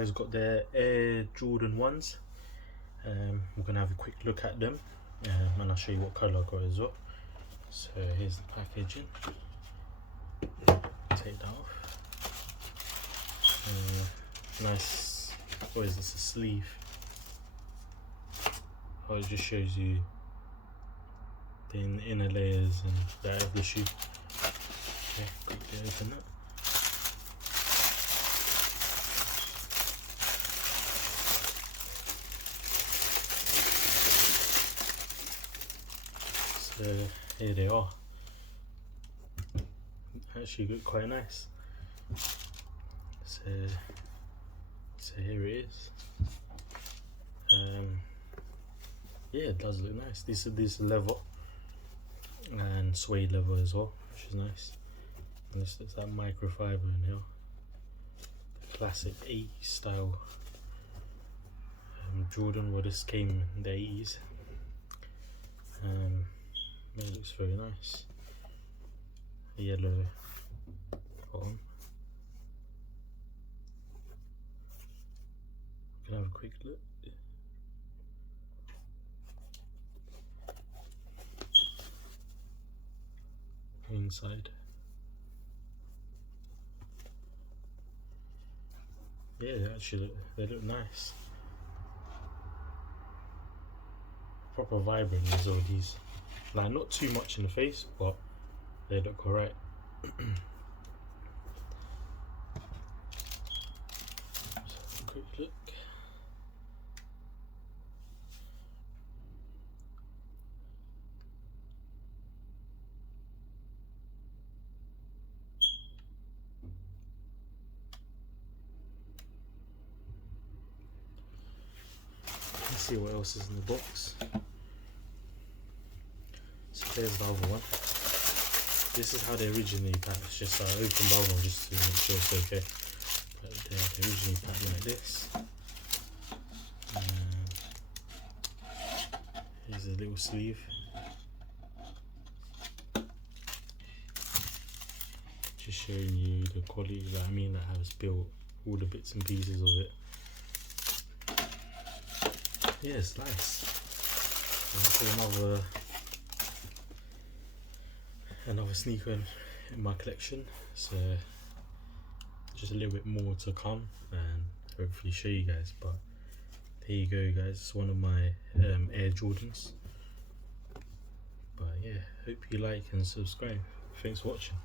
Guys, got their Air Jordan 1s. We're gonna have a quick look at them, and I'll show you what colour I got as well. So here's the packaging. Take that off. Nice. What is this? A sleeve. Oh, it just shows you the inner layers and that of the shoe. Okay, quickly open that. So here they are. Actually look quite nice. So here it is. Yeah, it does look nice. This is leather and suede leather as well, which is nice. And this is that microfiber in here. Classic 80s style Jordan. Well, this came in the 80s. It looks very nice. Yellow bottom. Can have a quick look. Inside. Yeah, they look nice. Proper vibrant as well, these. Like, not too much in the face, but they look alright. Quick look. Let's see what else is in the box. So there's the other one. This is how they originally packed. Just I opened the other one just to make sure it's okay. But they originally packed like this. Here's a little sleeve. Just showing you the quality that how it's built, all the bits and pieces of it. Yeah, it's nice. Another sneaker in my collection. So just a little bit more to come and hopefully show you guys. But there you go, guys. It's one of my Air Jordans. But yeah, hope you like and subscribe. Thanks for watching.